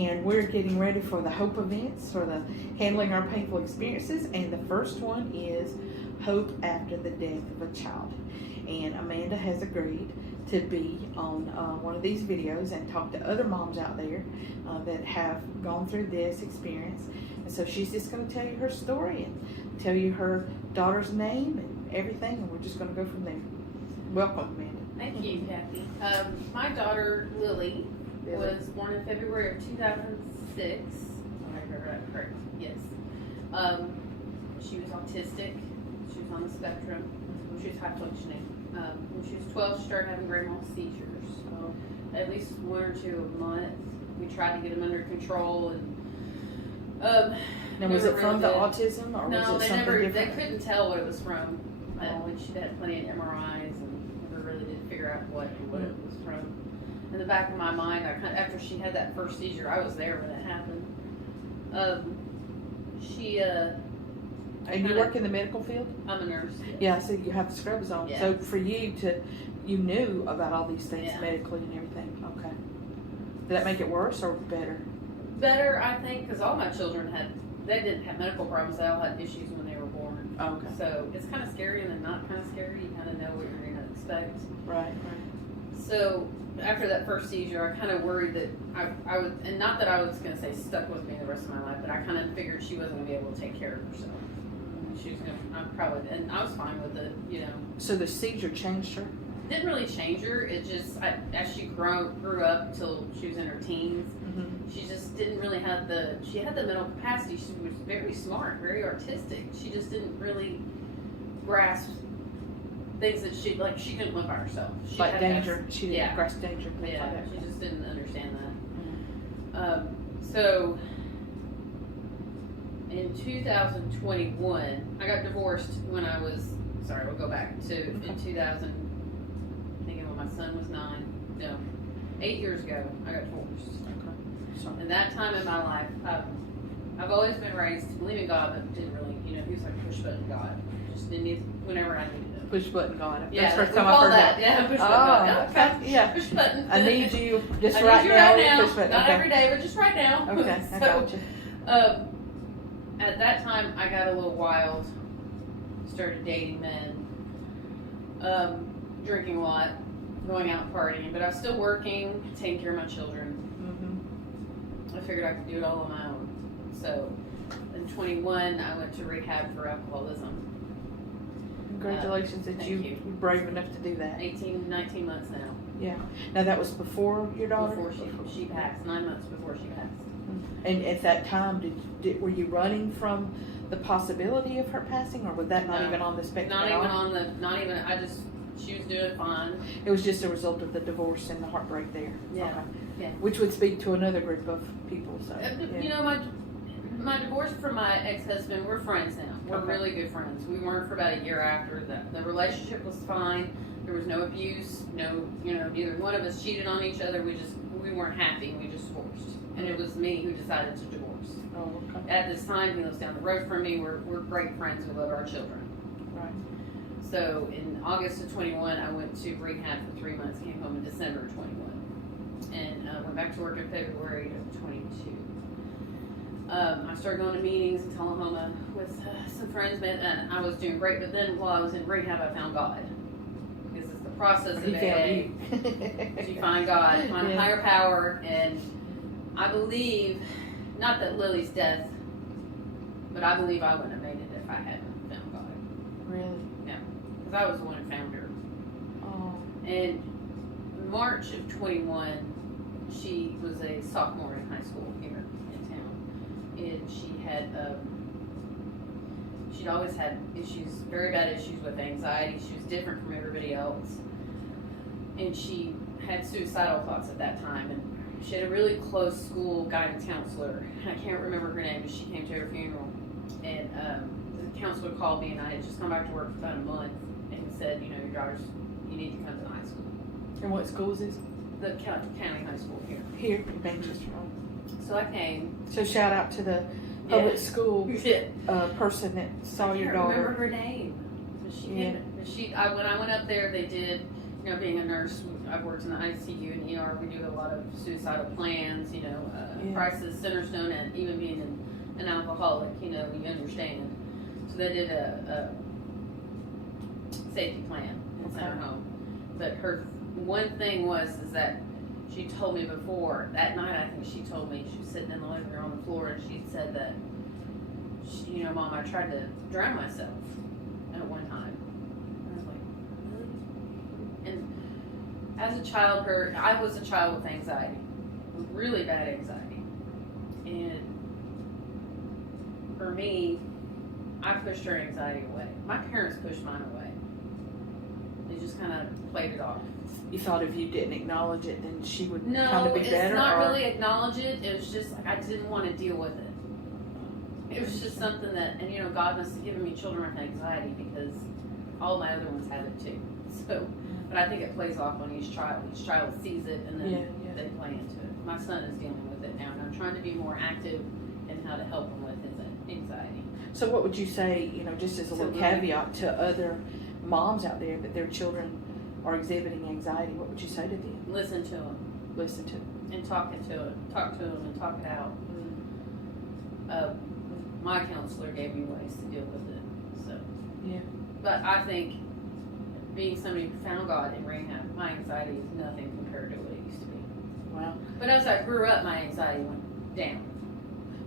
and we're getting ready for the Hope events, for the Handling Our Painful Experiences, and the first one is Hope After the Death of a Child. And Amanda has agreed to be on one of these videos and talk to other moms out there that have gone through this experience. And so she's just going to tell you her story and tell you her daughter's name and everything, and we're just going to go from there. Welcome, Amanda. Thank you, Kathy. My daughter, Lily, was born in February of 2006. I remember that correct. Yes. She was autistic. She was on the spectrum. She was high functioning. When she was 12, she started having grand mal seizures. So at least 1 or 2 a month. We tried to get them under control. And now, was it from the autism, or no, was it they something never. different? They couldn't tell what it was from. When she had plenty of MRIs and never really did figure out what it was from. In the back of my mind, after she had that first seizure, I was there when it happened. And you work in the medical field? I'm a nurse. Yeah, so you have the scrubs on. Yeah. So for you knew about all these things Yeah. medically and everything. Okay. Did that make it worse or better? Better, I think, because all my children they didn't have medical problems. They all had issues when they were born. Oh, okay. So it's kind of scary and then not kind of scary. You kind of know what you're going to expect. Right. So after that first seizure, I kind of worried that I would, and not that I was going to say stuck with me the rest of my life, but I kind of figured she wasn't going to be able to take care of herself. She was going to, and I was fine with it, you know. So the seizure changed her? Didn't really change her. It just, as she grew up till she was in her teens, she just didn't really have she had the mental capacity. She was very smart, very artistic. She just didn't really grasp things that she couldn't live by herself. She like had danger. She didn't grasp danger. Yeah, like that. she just didn't understand that. So in 2021, I got divorced when I was, we'll go back to in 2000, I think when my son was 8 years ago, I got divorced. Okay. So. And that time in my life, I've always been raised to believe in God, but didn't really, he was like a push button God. Just didn't need whenever I needed him. Push button God. Yeah, that's the first we time I've call heard that. Yeah, push button God. Okay. Yeah. Push button. I need you just I right need you now. right now. Push button. Not okay. every day, but just right now. Okay, I So, got you. at that time, I got a little wild. Started dating men, drinking a lot, going out partying, but I was still working, taking care of my children. I figured I could do it all on my own. So, in 21, I went to rehab for alcoholism. Congratulations that you were brave enough to do that. 19 months now. Yeah. Now that was before your daughter? Before she passed, 9 months before she passed. And at that time, were you running from the possibility of her passing, or was that not even on the spectrum? She was doing fine. It was just a result of the divorce and the heartbreak there. Yeah. Okay. Yeah. Which would speak to another group of people. So. Yeah. You know, my divorce from my ex-husband, we're friends now. We're really good friends. We weren't for about a year after that. The relationship was fine. There was no abuse. Neither one of us cheated on each other. We weren't happy. We just divorced. And it was me who decided to divorce. Oh, okay. At this time, he lives down the road from me. We're great friends. We love our children. Right. So in August of 21, I went to rehab for 3 months. Came home in December of 21, and went back to work in February of 22. I started going to meetings in Tullahoma with some friends, and I was doing great. But then while I was in rehab, I found God. Because it's the process of AA. You find God, find a higher power, and I believe, not that Lily's death, but I believe I wouldn't have made it if I hadn't found God. Really? Yeah, because I was the one who found her. Oh. And March of 21, she was a sophomore in high school here in town, and she'd always had issues, very bad issues with anxiety. She was different from everybody else, and she had suicidal thoughts at that time. And she had a really close school guidance counselor. I can't remember her name, but she came to her funeral, and the counselor called me, and I had just come back to work for about a month, and he said, your daughter's, you need to come to the high school. And what school is this? The county high school here. Here in Manchester. So I came. So shout out to the public school person that saw your daughter. I can't remember her name. But when I went up there, they did you know, being a nurse, I've worked in the ICU and ER. We do a lot of suicidal plans, you know, crisis, Centerstone, and even being an alcoholic, you know, we understand. So they did a safety plan in our home. But her one thing is that she told me before, that night I think she told me, she was sitting in the living room on the floor and she said that, you know, Mom, I tried to drown myself at one time. And I was like, really? And as a child, I was a child with anxiety, with really bad anxiety. And for me, I pushed her anxiety away. My parents pushed mine away. They just kind of played it off. You thought if you didn't acknowledge it, then she would No, kind of be better? it's not really acknowledge it. It was just like I didn't want to deal with it. It was just something that, and you know, God must have given me children with anxiety because all my other ones have it too. So, but I think it plays off on each child. Each child sees it and then they play into it. My son is dealing with it now, and I'm trying to be more active in how to help him with his anxiety. So what would you say, you know, just as a little caveat to other moms out there that their children are exhibiting anxiety, what would you say to them? Listen to them. Listen to them. And talk to them and talk it out. My counselor gave me ways to deal with it. So yeah. But I think being somebody who found God in rehab, my anxiety is nothing compared to what it used to be. Wow. But as I grew up, my anxiety went down.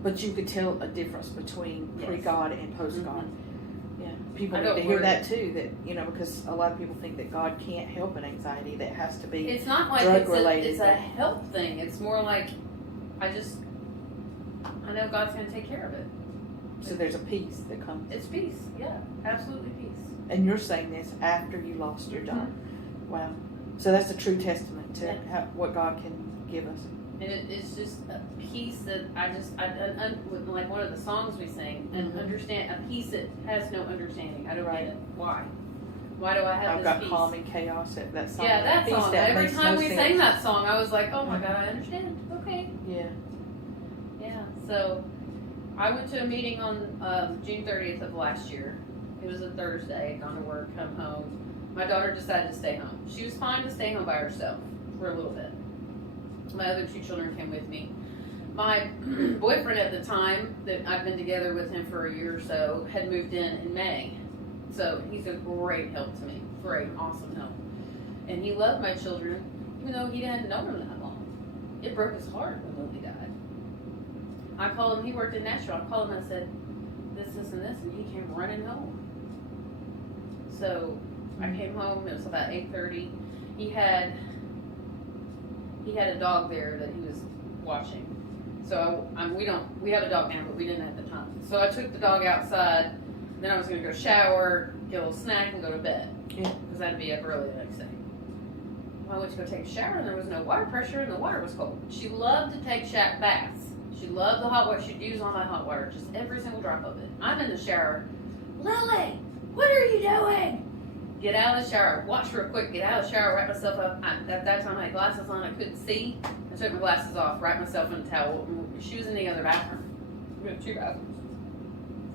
But you could tell a difference between pre-God and post-God. Mm-hmm. Yeah. People need to hear that too, that, you know, because a lot of people think that God can't help an anxiety, that has to be it's not like drug-related. It's a health thing. It's more like I know God's going to take care of it. So there's a peace that comes. It's peace. Yeah, absolutely peace. And you're saying this after you lost your daughter. Mm-hmm. Wow. So that's a true testament to what God can give us. And it's just a peace that like one of the songs we sing, and understand a peace that has no understanding. I don't get it. Why? Why do I have I've this got peace? calm and chaos at that song. Yeah, that song. Every time we sang sense. that song, I was like, oh my God, I understand. Okay. Yeah. Yeah. So I went to a meeting on June 30th of last year. It was a Thursday. I'd gone to work, come home. My daughter decided to stay home. She was fine to stay home by herself for a little bit. My other two children came with me. My boyfriend at the time, that I've been together with him for a year or so, had moved in May. So he's a great help to me. Great, awesome help. And he loved my children, even though he hadn't known them that long. It broke his heart when Lily died. I called him, he worked in Nashville. I called him and I said, this, and this, and he came running home. So I came home, it was about 8:30. He had a dog there that he was watching. So we have a dog now, but we didn't at the time. So I took the dog outside, then I was going to go shower, get a little snack, and go to bed. Yeah. Because I'd be up early the next day. Well, I went to go take a shower, and there was no water pressure, and the water was cold. She loved to take baths. She loved the hot water. She'd use all my hot water, just every single drop of it. I'm in the shower. Lily, what are you doing? Get out of the shower. Watch real quick. Get out of the shower. Wrap myself up. At that time, I had glasses on. I couldn't see. I took my glasses off. Wrapped myself in a towel. She was in the other bathroom. We have two bathrooms.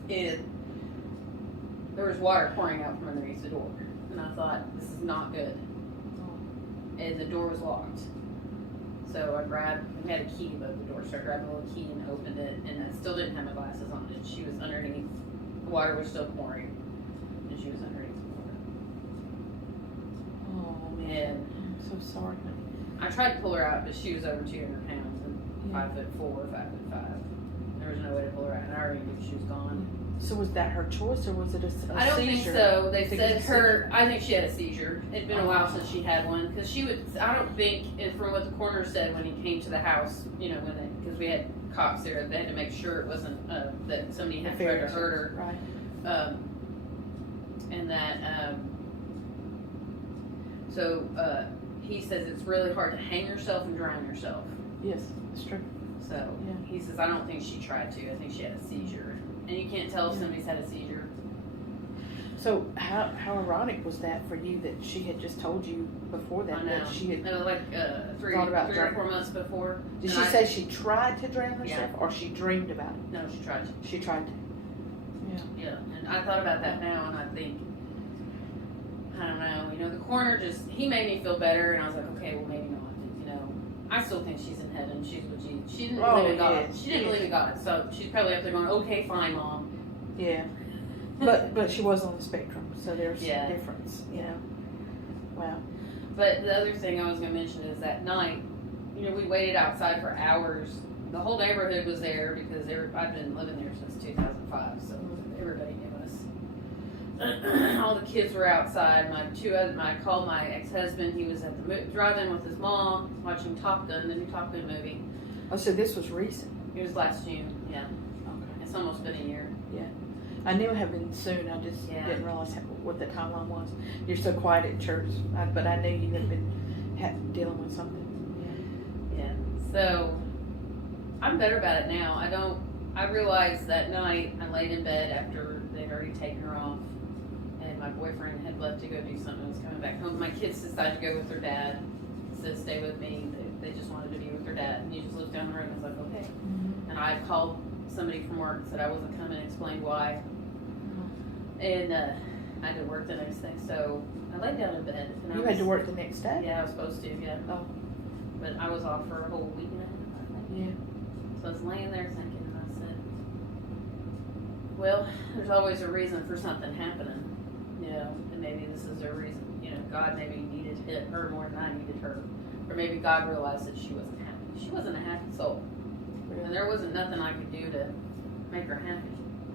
And there was water pouring out from underneath the door. And I thought, this is not good. And the door was locked. So we had a key above the door. So I grabbed a little key and opened it. And I still didn't have my glasses on. And she was underneath. The water was still pouring. And she was underneath. Oh, man. I'm so sorry, honey. I tried to pull her out, but she was over 200 pounds and 5'4", 5'5". There was no way to pull her out, and I already knew she was gone. So was that her choice, or was it a seizure? I don't think so. They said I think she had a seizure. It'd been a while since she had one, because I don't think, and from what the coroner said when he came to the house, you know, because we had cops there, they had to make sure it wasn't, that somebody had tried to hurt her. Right. And that, so he says it's really hard to hang yourself and drown yourself. Yes, it's true. So he says, I don't think she tried to. I think she had a seizure. And you can't tell if somebody's had a seizure. So how ironic was that for you that she had just told you before that? I know. That she had like 3 or 4 months before. Did she say she tried to drown herself, or she dreamed about it? No, she tried to. She tried to. Yeah. And I thought about that now, and I think I don't know. The coroner he made me feel better, and I was like, okay, well, maybe not. I still think she's in heaven. She's with Jesus. She didn't believe in God. Yes, She didn't believe in God, so she's probably up there going, okay, fine, Mom. Yeah. But she was on the spectrum, so there's a difference, Wow. But the other thing I was going to mention is that night, we waited outside for hours. The whole neighborhood was there because I've been living there since 2005, so everybody knew us. All the kids were outside. I called my ex-husband. He was at the drive-in with his mom watching Top Gun, the new Top Gun movie. Oh, so this was recent? It was last June, yeah. Okay. It's almost been a year. Yeah. I knew it had been soon. I just didn't realize what the timeline was. You're so quiet at church, but I knew you had been dealing with something. Yeah. So I'm better about it now. I realized that night I laid in bed after they'd already taken her off, and my boyfriend had left to go do something. I was coming back home. My kids decided to go with their dad. Said stay with me. They just wanted to be with their dad, and he just lived down the road. I was like, okay. Mm-hmm. And I called somebody from work, said I wasn't coming, explained why. And I had to work the next day, so I laid down in bed. And You had to work the next day? Yeah, I was supposed to, yeah. Oh. But I was off for a whole week and a half, I think. Yeah. So I was laying there thinking, and I said, well, there's always a reason for something happening, and maybe this is a reason. God maybe needed her more than I needed her. Or maybe God realized that she wasn't happy. She wasn't a happy soul. Really? And there wasn't nothing I could do to make her happy.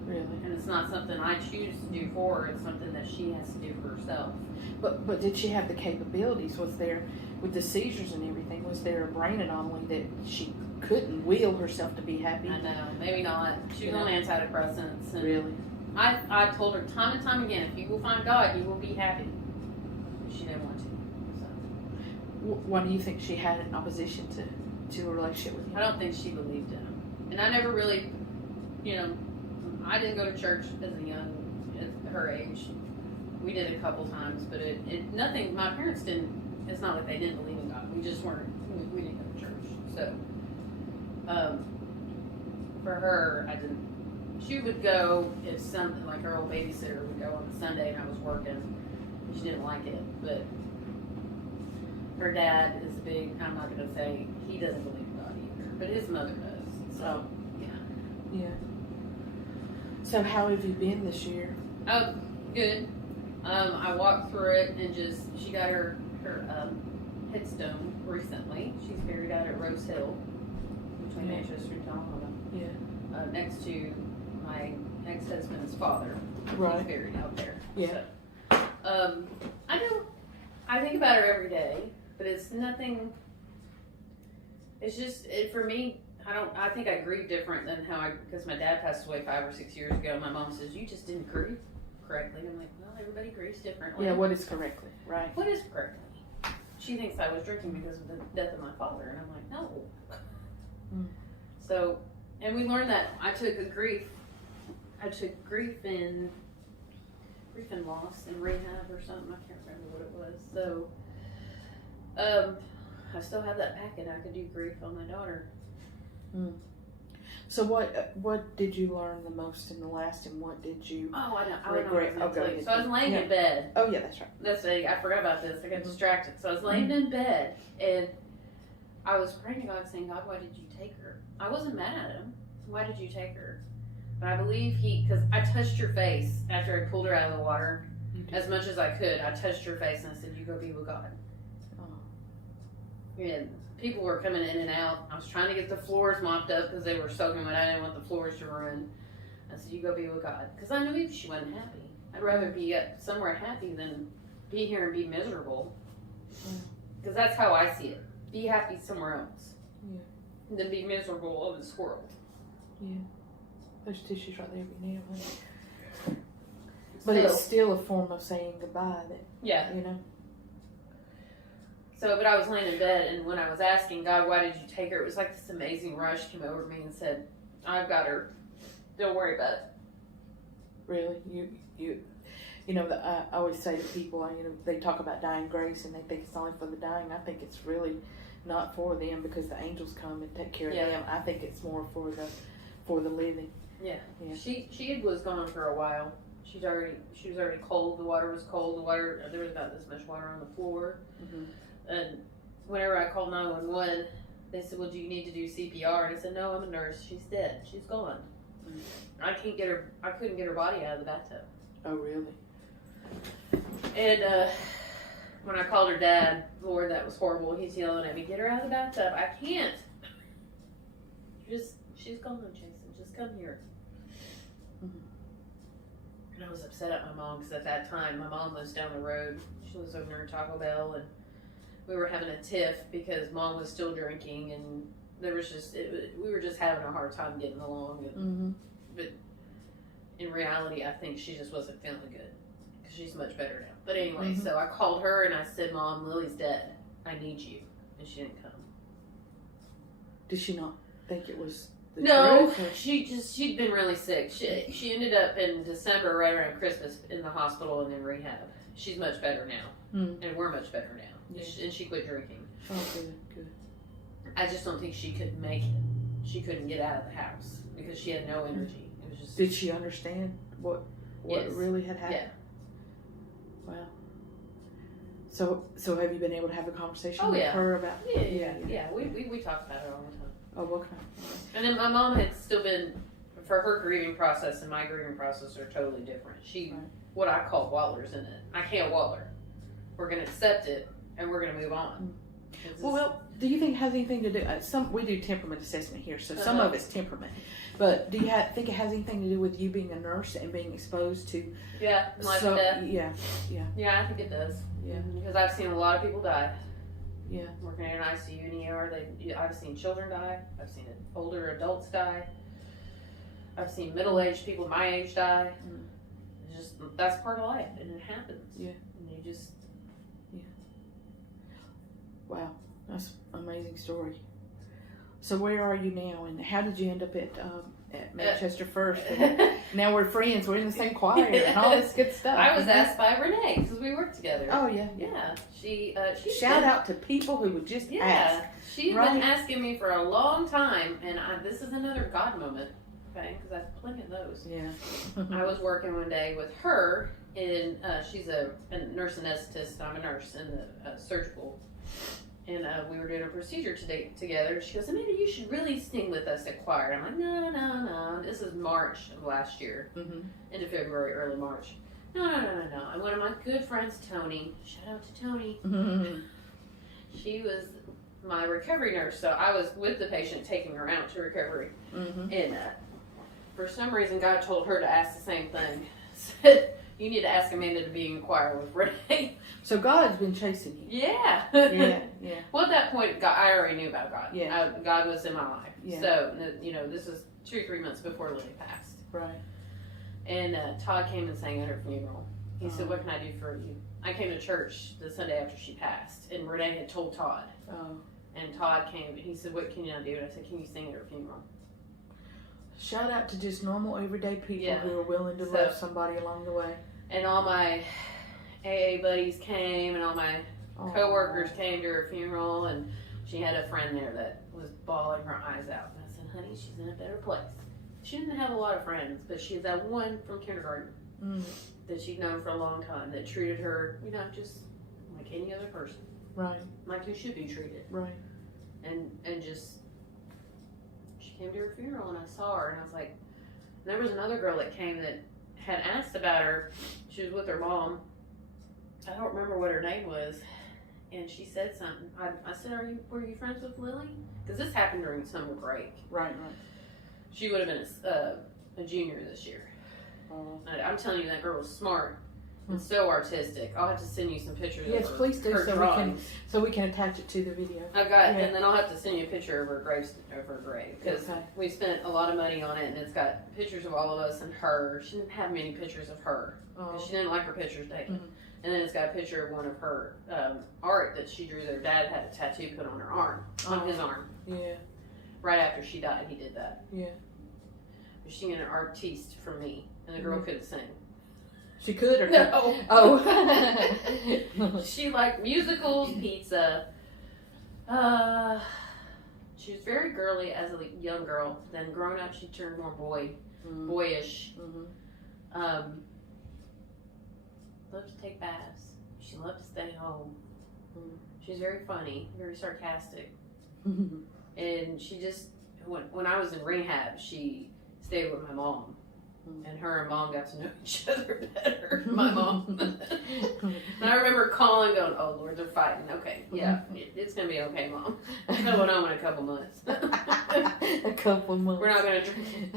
Really? And it's not something I choose to do for her. It's something that she has to do for herself. But did she have the capabilities? Was there, with the seizures and everything, was there a brain anomaly that she couldn't will herself to be happy? I know. Maybe not. She was on antidepressants. And really? I told her time and time again, if you will find God, you will be happy. She didn't want to. So. Why do you think she had an opposition to a relationship with him? I don't think she believed in him. And I never really, I didn't go to church at her age. We did a couple times, but nothing, my parents didn't, it's not like they didn't believe in God. We just weren't, we didn't go to church. So, for her, she would go if something, like her old babysitter would go on a Sunday and I was working. She didn't like it, but her dad is big. I'm not going to say he doesn't believe in God either, but his mother does. So, yeah. So how have you been this year? Oh, good. I walked through it and she got her headstone recently. She's buried out at Rose Hill between Manchester and Tullahoma. Yeah. Next to my ex-husband's father. Right. He's buried out there. Yeah. So, I think about her every day, but it's nothing. It's just for me. I think I grieve different than because my dad passed away 5 or 6 years ago. My mom says you just didn't grieve correctly. I'm like, well, everybody grieves differently. Yeah, what is correctly, right? What is correctly? She thinks I was drinking because of the death of my father, and I'm like, no. Mm. So, and we learned that I took grief and loss and rehab or something. I can't remember what it was. So, I still have that packet. I could do grief on my daughter. Mm. So what did you learn the most in the last, and what did you regret? So I was laying in bed. Oh yeah, that's right. I forgot about this. I got distracted. So I was laying in bed and I was praying to God, saying, God, why did you take her? I wasn't mad at him. Why did you take her? But I believe because I touched your face after I pulled her out of the water as much as I could. I touched her face and I said, you go be with God. Oh. And people were coming in and out. I was trying to get the floors mopped up because they were soaking wet. I didn't want the floors to ruin. I said, you go be with God. Because I knew she wasn't happy. I'd rather be somewhere happy than be here and be miserable. Because that's how I see it. Be happy somewhere else. Yeah. Than be miserable in this world. Yeah. There's tissues right there if you need them. But it's still a form of saying goodbye. So, but I was laying in bed, and when I was asking God, why did you take her? It was like this amazing rush came over me and said, I've got her. Don't worry about it. Really? I always say to people, they talk about dying grace, and they think it's only for the dying. I think it's really not for them because the angels come and take care of them. I think it's more for the living. Yeah. She was gone for a while. She was already cold. The water was cold. There was about this much water on the floor. Mm-hmm. And whenever I called 911, they said, well, do you need to do CPR? And I said, no, I'm a nurse. She's dead. She's gone. Mm-hmm. I couldn't get her body out of the bathtub. Oh, really? And when I called her dad, Lord, that was horrible. He's yelling at me, get her out of the bathtub. I can't. She's gone, Jason. Just come here. Mm-hmm. And I was upset at my mom because at that time, my mom lives down the road. She lives over near Taco Bell, and we were having a tiff because mom was still drinking, and there was we were just having a hard time getting along. And, mm-hmm. But in reality, I think she just wasn't feeling good because she's much better now. But anyway, Mm-hmm. so I called her and I said, Mom, Lily's dead. I need you. And she didn't come. Did she not think it was the No, truth? she'd been really sick. She ended up in December, right around Christmas, in the hospital and in rehab. She's much better now, and we're much better now. Yeah. And she quit drinking. Oh, good. I just don't think she could make it. She couldn't get out of the house because she had no energy. It was just. Did she understand what Yes. really had happened? Yeah. Wow. So have you been able to have a conversation with yeah. her about? Yeah. We talk about it all the time. Oh, okay. And then my mom had still been, for her grieving process and my grieving process are totally different. She, Right. what I call wallers in it. I can't waller. We're going to accept it and we're going to move on. Well, do you think it has anything to do? We do temperament assessment here, so some of it's temperament. But do you think it has anything to do with you being a nurse and being exposed to? Yeah, life and death. Yeah. Yeah, I think it does. Yeah. Because I've seen a lot of people die. Yeah. Working in an ICU and ER, I've seen children die. I've seen older adults die. I've seen middle-aged people my age die. Mm. It's just, that's part of life, and it happens. Yeah. And you just. Yeah. Wow, that's an amazing story. So where are you now, and how did you end up at Manchester First? And now we're friends. We're in the same choir and all this good stuff. I was asked by Renee because we worked together. Oh yeah. Yeah. She Shout out to people who would just ask. She's been asking me for a long time, and this is another God moment, okay? Because I have plenty of those. Yeah. I was working one day with her, and she's a nurse anesthetist. I'm a nurse in the surgical. And we were doing a procedure together. And she goes, Amanda, you should really sing with us at choir. And I'm like, no. This is March of last year. Mm-hmm. End of February, early March. No. And one of my good friends, Tony, shout out to Tony. Mm-hmm. She was my recovery nurse. So I was with the patient taking her out to recovery. Mm-hmm. And for some reason, God told her to ask the same thing. Said, you need to ask Amanda to be in choir with Renee. So God's been chasing you. Yeah. Yeah. Well, at that point, I already knew about God. Yeah. God was in my life. Yeah. So, this was 2 or 3 months before Lily passed. Right. And Todd came and sang at her funeral. He said, what can I do for you? I came to church the Sunday after she passed, and Renee had told Todd. Oh. And Todd came, and he said, what can I do? And I said, can you sing at her funeral? Shout out to just normal, everyday people Yeah. who are willing to love somebody along the way. And all my AA buddies came, and all my coworkers came to her funeral, and she had a friend there that was bawling her eyes out. And I said, honey, she's in a better place. She didn't have a lot of friends, but she had that one from kindergarten that she'd known for a long time that treated her, just like any other person. Right. Like you should be treated. Right. And just, she came to her funeral, and I saw her, and I was like, there was another girl that came that had asked about her. She was with her mom. I don't remember what her name was. And she said something. I said, were you friends with Lily? Because this happened during summer break. Right. She would have been a junior this year. I'm telling you, that girl was smart and so artistic. I'll have to send you some pictures of her. Please do, her so drawings. we can attach it to the video. I've got, and then I'll have to send you a picture of her grave, because Okay. we spent a lot of money on it, and it's got pictures of all of us and her. She didn't have many pictures of her because she didn't like her pictures taken. Mhm. And then it's got a picture of one of her art that she drew. Their dad had a tattoo put on her arm, on his arm. Yeah. Right after she died, he did that. Yeah. She got an artiste from me, and the girl couldn't sing. She could or No. Oh. She liked musicals, pizza. She was very girly as a young girl. Then growing up, she turned more boyish. Mm-hmm. loved to take baths. She loved to stay home. She's very funny, very sarcastic. And she just, when I was in rehab, she stayed with my mom. And her and mom got to know each other better. My mom. And I remember calling, going, "Oh Lord, they're fighting. Okay, yeah, it's gonna be okay, Mom. I'm going home in a couple months." A couple months. We're not gonna drink.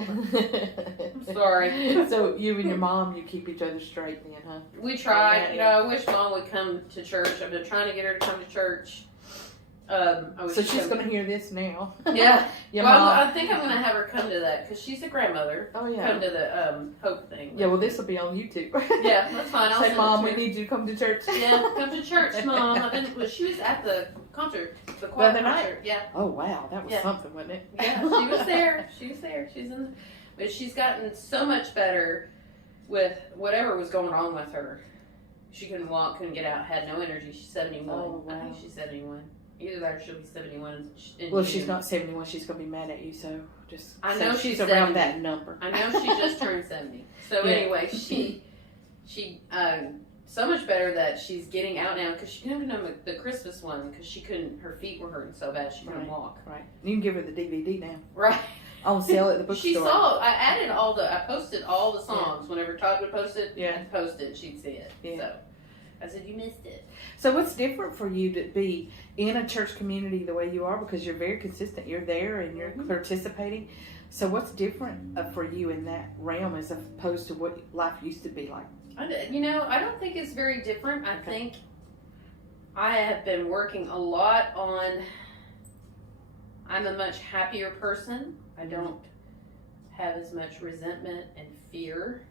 I'm sorry. So you and your mom, you keep each other straight then, huh? We tried. You know, I wish Mom would come to church. I've been trying to get her to come to church. So she's going to hear this now. Yeah. Your well, mom. I think I'm going to have her come to that because she's a grandmother. Oh, yeah. Come to the Hope thing. Yeah, well, this will be on YouTube. Yeah, that's fine. I'll say, Mom, we need you to come to church. Yeah, come to church, Mom. She was at the concert, the choir other concert. night? Yeah. Oh, wow. That was something, wasn't it? Yeah, she was there. She was there. But she's gotten so much better with whatever was going on with her. She couldn't walk, couldn't get out, had no energy. She's 71. Oh, wow. I think she's 71. Either that or she'll be 71. Well, if she's not 71, she's going to be mad at you, so just I know she's she's around 70. that number. I know she just turned 70. So anyway, she so much better that she's getting out now because she couldn't come to the Christmas one because her feet were hurting so bad she couldn't walk. Right. You can give her the DVD now. Right. On sale at the bookstore. She saw. I posted all the songs. Whenever Todd would post it, I'd post it. She'd see it. Yeah. So I said, "You missed it." So what's different for you to be in a church community the way you are, because you're very consistent. You're there and you're participating. So what's different for you in that realm as opposed to what life used to be like? I don't think it's very different. I think I have been working a lot on. I'm a much happier person. I don't have as much resentment and fear.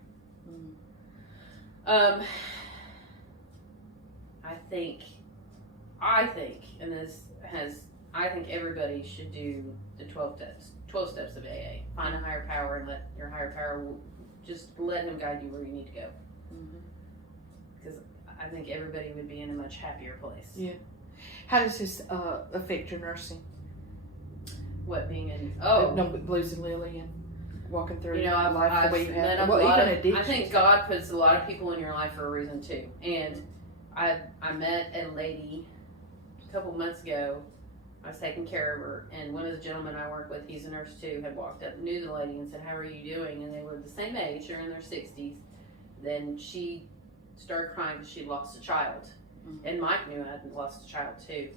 I think everybody should do the 12 steps of AA. Find a higher power and let your higher power just let him guide you where you need to go. Because I think everybody would be in a much happier place. Yeah. How does this affect your nursing? What, being in losing Lily and walking through life I've the way you have. met Well, even addiction. I think God puts a lot of people in your life for a reason too. And I met a lady a couple months ago. I was taking care of her, and one of the gentlemen I work with, he's a nurse too, had walked up, knew the lady, and said, "How are you doing?" And they were the same age, they're in their 60s. Then she started crying because she lost a child, and Mike knew I had lost a child too.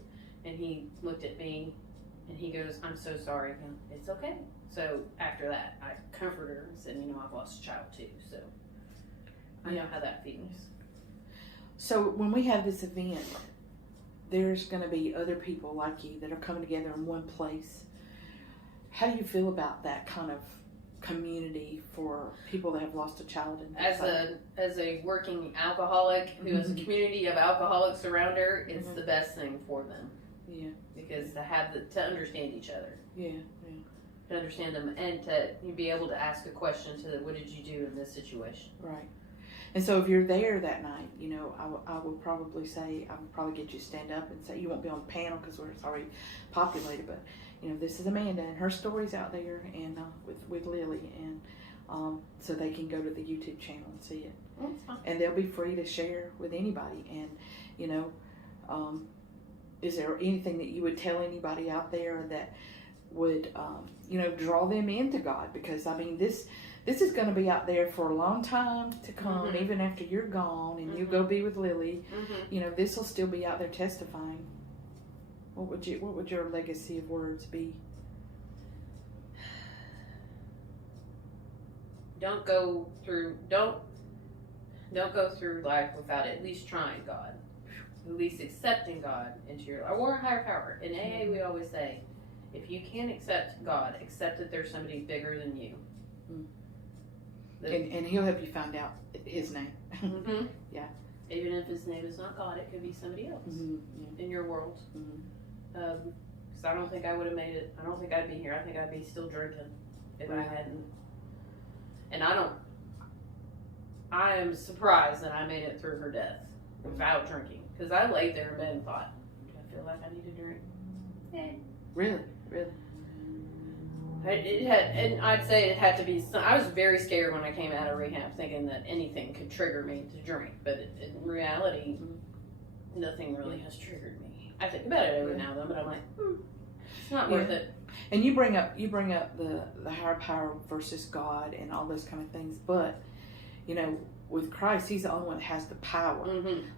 And he looked at me, and he goes, "I'm so sorry." I go, "It's okay." So after that, I comforted her and said, "I've lost a child too, so I know how that feels." So when we have this event, there's going to be other people like you that are coming together in one place. How do you feel about that kind of community for people that have lost a child? As a working alcoholic who has a community of alcoholics around her, it's the best thing for them. Yeah, because to understand each other. Yeah. To understand them and to be able to ask a question to them, what did you do in this situation? Right. And so if you're there that night, I would probably say, I would probably get you to stand up and say, you won't be on the panel because it's already populated, but, this is Amanda and her story's out there and with Lily, and so they can go to the YouTube channel and see it. Well, that's fine. And they'll be free to share with anybody. And, is there anything that you would tell anybody out there that would, draw them into God? Because, this is going to be out there for a long time to come, even after you're gone and you go be with Lily. This will still be out there testifying. What would your legacy of words be? Don't go through life without at least trying God, at least accepting God into your life, or a higher power. In AA, we always say, if you can't accept God, accept that there's somebody bigger than you. And he'll help you find out his name. Yeah. Even if his name is not God, it could be somebody else in your world. Because I don't think I would have made it. I don't think I'd be here. I think I'd be still drinking if I hadn't. And I am surprised that I made it through her death without drinking. Because I laid there in bed and thought, do I feel like I need to drink? Yeah. Really? It had, and I'd say it had to be. I was very scared when I came out of rehab, thinking that anything could trigger me to drink. But in reality, nothing really has triggered me. I think about it every now and then, but I'm like, it's not worth it. And you bring up the higher power versus God and all those kind of things, but with Christ, He's the only one that has the power.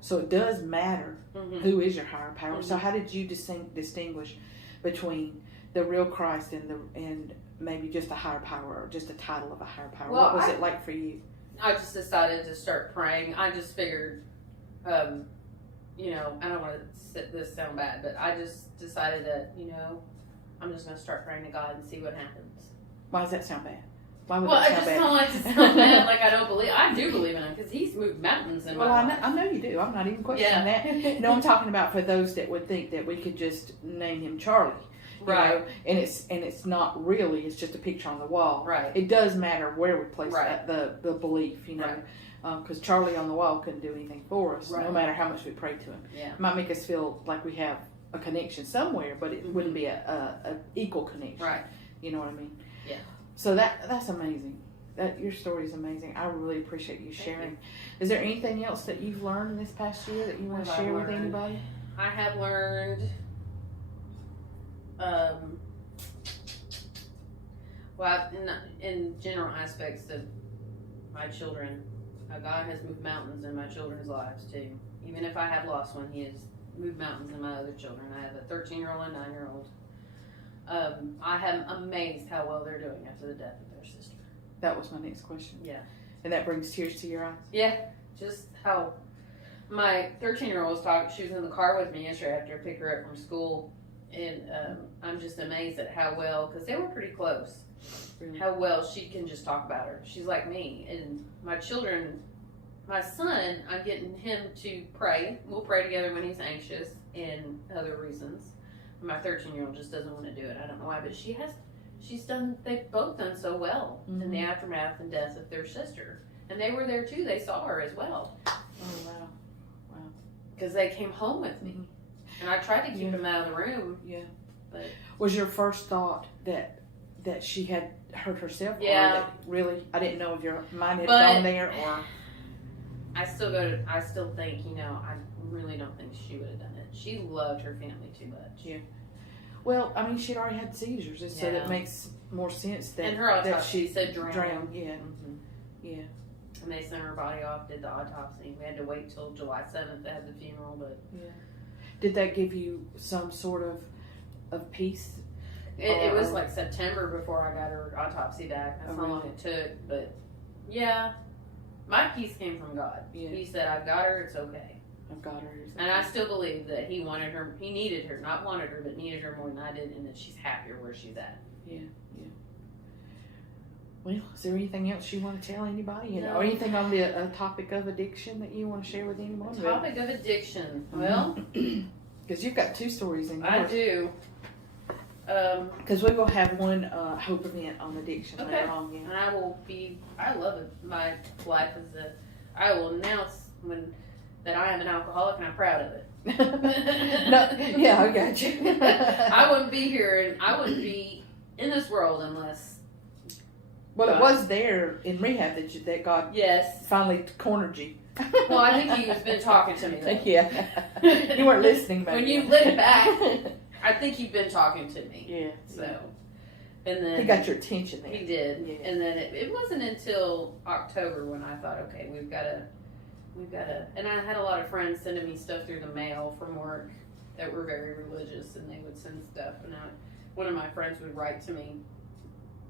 So it does matter who is your higher power. So how did you distinguish between the real Christ and maybe just a higher power or just a title of a higher power? Well, what was it like for you? I just decided to start praying. I just figured, I don't want to sound bad, but I just decided that, I'm just going to start praying to God and see what happens. Why does that sound bad? Why would well, that I sound just bad? don't like to sound bad. Like I do believe in Him because He's moved mountains in my life. I know you do. I'm not even questioning that. No, I'm talking about for those that would think that we could just name Him Charlie. Right. And it's not really. It's just a picture on the wall. Right. It does matter where we place the belief, Right. Because Charlie on the wall couldn't do anything for us, no matter how much we prayed to him. Yeah. It might make us feel like we have a connection somewhere, but it wouldn't be a equal connection. Right. You know what I mean? Yeah. So that's amazing. Your story is amazing. I really appreciate you sharing. Is there anything else that you've learned in this past year that you want to share with anybody? I have learned. Well, in general aspects of my children, God has moved mountains in my children's lives too. Even if I have lost one, He has moved mountains in my other children. I have a 13-year-old and a 9-year-old. I am amazed how well they're doing after the death of their sister. That was my next question. Yeah. And that brings tears to your eyes? Yeah. Just how my 13-year-old was talking. She was in the car with me yesterday after I picked her up from school. And I'm just amazed at how well, because they were pretty close, really? How well she can just talk about her. She's like me. And my children, my son, I'm getting him to pray. We'll pray together when he's anxious and other reasons. My 13-year-old just doesn't want to do it. I don't know why, but they've both done so well in the aftermath and death of their sister. And they were there too. They saw her as well. Oh, wow. Wow. Because they came home with me. And I tried to keep him out of the room. Yeah. But was your first thought that she had hurt herself? Yeah. Or that really, I didn't know if your mind had gone there or. I still think, I really don't think she would have done it. She loved her family too much. Yeah. Well, I mean, she'd already had seizures, so that makes more sense that. And her autopsy said drowned. Yeah. Yeah. And they sent her body off, did the autopsy. We had to wait till July 7th to have the funeral, but. Yeah. Did that give you some sort of peace? It was like September before I got her autopsy back. That's how long it took. But yeah, my peace came from God. Yeah. He said, "I've got her. It's okay. I've got her." And I still believe that He wanted her. He needed her, not wanted her, but needed her more than I did, and that she's happier where she's at. Yeah. Yeah. Well, is there anything else you want to tell anybody? No. Or anything on the topic of addiction that you want to share with anyone? The topic of addiction. Well, because you've got two stories in yours. I do. Because we will have one hope event on addiction later on. Yeah. And I love it. My life is I will announce that I am an alcoholic and I'm proud of it. Yeah, I got you. I wouldn't be here and I wouldn't be in this world unless. Well, it was there in rehab that God finally cornered you. Well, I think He's been talking to me. Though. Yeah. You weren't listening, baby. When you lit it back, I think You've been talking to me. Yeah. So, and then He got your attention there. He did. Yeah. And then it wasn't until October when I thought, okay, we've got to. And I had a lot of friends sending me stuff through the mail from work that were very religious, and they would send stuff. And one of my friends would write to me.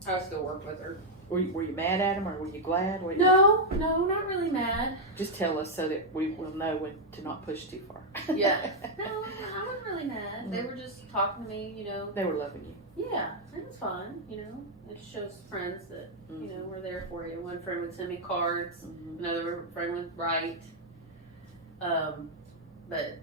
I would still work with her. Were you mad at him, or were you glad? No, not really mad. Just tell us so that we will know when to not push too far. Yeah. No, I wasn't really mad. They were just talking to me, They were loving you. Yeah, it was fun, It shows friends that, we're there for you. One friend would send me cards. Another friend would write. But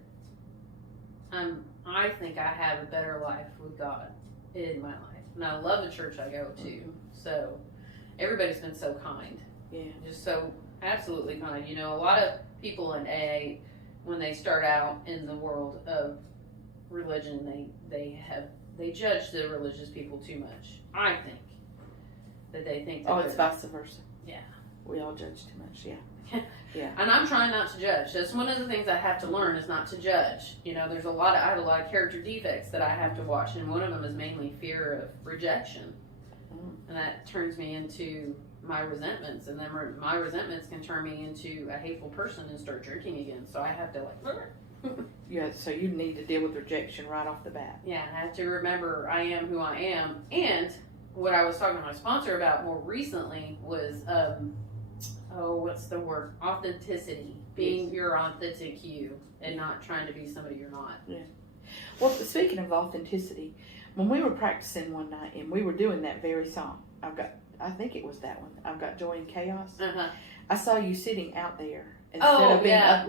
I think I have a better life with God in my life. And I love the church I go to. So everybody's been so kind. Yeah. Just so absolutely kind. A lot of people in AA, when they start out in the world of religion, they have they judge the religious people too much. I think that they think that Oh, it's vice versa. Yeah. We all judge too much, yeah. Yeah. And I'm trying not to judge. That's one of the things I have to learn is not to judge. You know, I have a lot of character defects that I have to watch, and one of them is mainly fear of rejection. And that turns me into my resentments, and then my resentments can turn me into a hateful person and start drinking again. So I have to Yeah, so you need to deal with rejection right off the bat. Yeah, I have to remember I am who I am. And what I was talking to my sponsor about more recently was, what's the word? Authenticity. Being your authentic you and not trying to be somebody you're not. Yeah. Well, speaking of authenticity, when we were practicing one night and we were doing that very song, I think it was that one. I've got joy in chaos. Uh-huh. I saw you sitting out there instead of being up,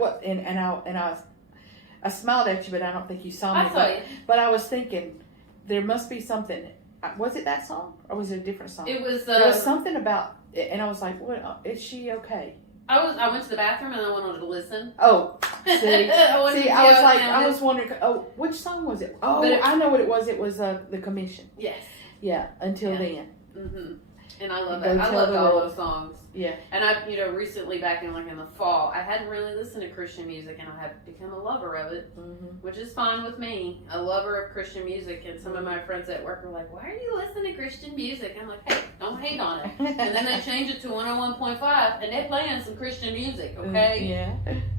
I smiled at you, but I don't think you saw me. I saw you. But I was thinking there must be something. Was it that song or was it a different song? It was. There was something about it, and I was like, "What? Is she okay?" I went to the bathroom and I went on to listen. Oh, see, I was wondering. Oh, which song was it? Oh, I know what it was. It was the Commission. Yes. Yeah. Until then. Mm-hmm. And I love that. I loved all those songs. Yeah. And I, recently back in the fall, I hadn't really listened to Christian music, and I have become a lover of it, which is fine with me. A lover of Christian music, and some of my friends at work were like, "Why are you listening to Christian music?" I'm like, "Hey, don't hate on it." And then they change it to 101.5, and they're playing some Christian music, okay? Yeah.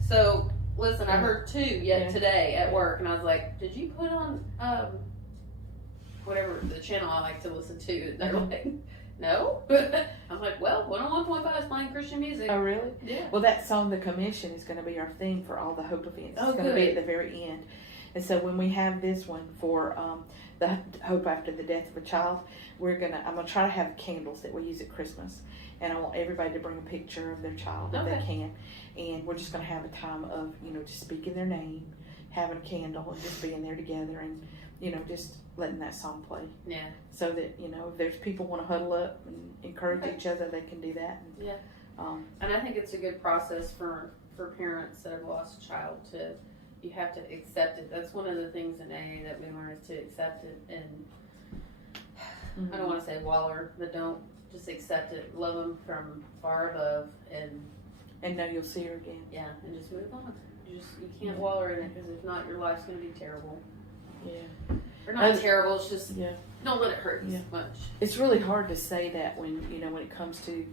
So listen, I heard two today at work, and I was like, "Did you put on whatever the channel I like to listen to?" And they're like, "No." I'm like, well, 101.5 is playing Christian music. Oh, really? Yeah. Well, that song, The Commission, is going to be our theme for all the Hope events. Oh, it's going to be at the very end. And so when we have this one for the Hope After the Death of a Child, I'm going to try to have candles that we use at Christmas. And I want everybody to bring a picture of their child if they can. And we're just going to have a time of, just speaking their name, having a candle, and just being there together and, just letting that song play. Yeah. So that, if there's people want to huddle up and encourage each other, they can do that. And, and I think it's a good process for parents that have lost a child you have to accept it. That's one of the things in AA that we learn is to accept it. And I don't want to say waller, but don't just accept it. Love them from far above and know you'll see her again. Yeah, and just move on. You can't waller in it, because if not, your life's going to be terrible. Yeah. Or not terrible, it's just don't let it hurt you much. It's really hard to say that when it comes to,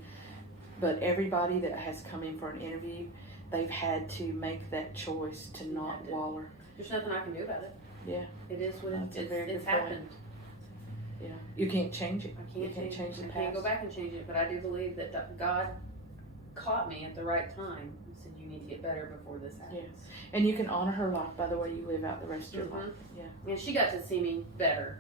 but everybody that has come in for an interview, they've had to make that choice to not waller. There's nothing I can do about it. Yeah. It is what it's happened. Yeah. You can't change it. I can't change the past. I can't go back and change it, but I do believe that God caught me at the right time and said, you need to get better before this happens. Yes. And you can honor her life by the way you live out the rest of your life. Yeah. And she got to see me better.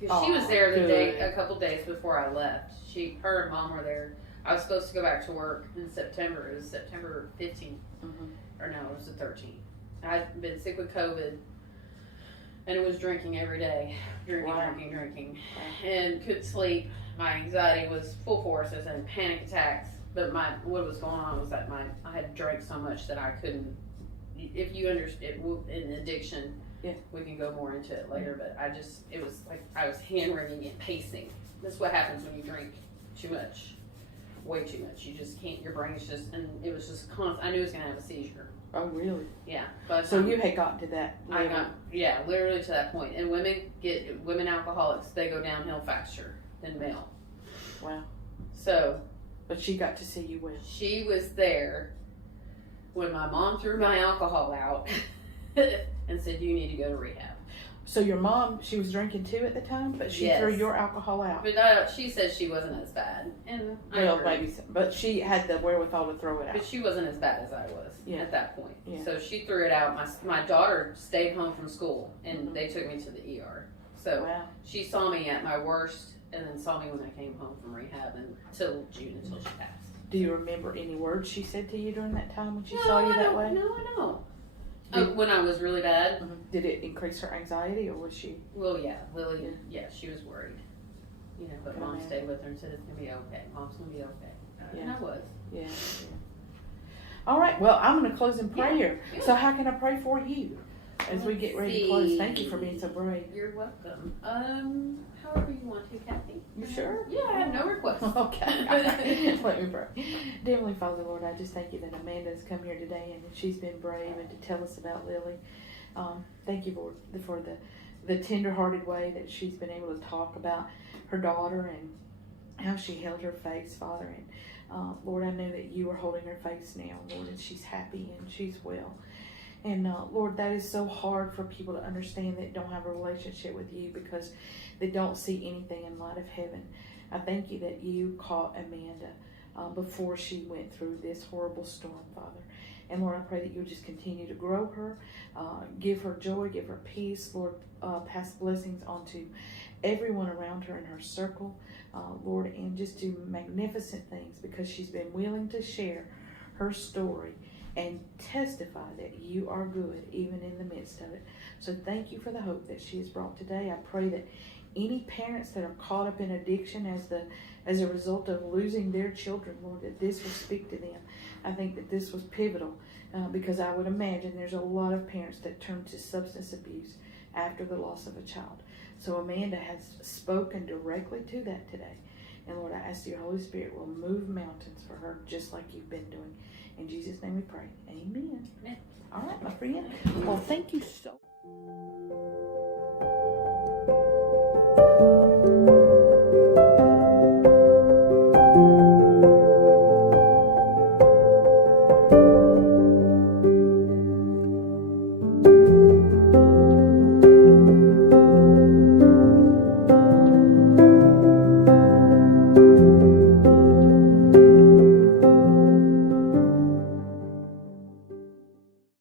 Because she was there a couple days before I left. Her and Mom were there. I was supposed to go back to work in September. It was September 15th. Or no, it was the 13th. I'd been sick with COVID. And it was drinking every day. Drinking. And couldn't sleep. My anxiety was full force. I was in panic attacks. But what was going on was that I had drank so much that I couldn't. If you understand in addiction, we can go more into it later. But it was like I was hand wringing and pacing. That's what happens when you drink too much, way too much. You just can't. Your brain is just, and it was just constant. I knew I was gonna have a seizure. Oh, really? Yeah. But so you had gotten to that level. I got literally to that point. And women alcoholics, they go downhill faster than male. Wow. So. But she got to see you well. She was there when my mom threw my alcohol out and said, you need to go to rehab. So your mom, she was drinking too at the time, but she threw your alcohol out. But she said she wasn't as bad. And maybe so. But she had the wherewithal to throw it out. But she wasn't as bad as I was at that point. Yeah. So she threw it out. My daughter stayed home from school, and they took me to the ER. So she saw me at my worst, and then saw me when I came home from rehab until June, until she passed. Do you remember any words she said to you during that time when she saw you that way? No, I don't. When I was really bad. Did it increase her anxiety, or was she? Well, yeah. Lily, she was worried. But Mom stayed with her and said, it's going to be okay. Mom's going to be okay. And I was. Yeah. All right. Well, I'm going to close in prayer. So how can I pray for you? as we get ready to close. Thank you for being so brave. You're welcome. However you want to, Kathy. You sure? Yeah, I have no requests. Okay. All right. Let me pray. Dear Heavenly Father, Lord, I just thank you that Amanda has come here today and that she's been brave and to tell us about Lily. Thank you, Lord, for the tender-hearted way that she's been able to talk about her daughter and how she held her face, Father. And Lord, I know that you are holding her face now, Lord, and she's happy and she's well. And Lord, that is so hard for people to understand that don't have a relationship with you because they don't see anything in light of heaven. I thank you that you caught Amanda before she went through this horrible storm, Father. And Lord, I pray that you'll just continue to grow her, give her joy, give her peace. Lord, pass blessings onto everyone around her in her circle, Lord, and just do magnificent things because she's been willing to share her story and testify that you are good even in the midst of it. So thank you for the hope that she has brought today. I pray that any parents that are caught up in addiction as a result of losing their children, Lord, that this will speak to them. I think that this was pivotal because I would imagine there's a lot of parents that turn to substance abuse after the loss of a child. So Amanda has spoken directly to that today. And Lord, I ask your Holy Spirit will move mountains for her just like you've been doing. In Jesus' name we pray. Amen. Amen. All right, my friend. Well, thank you so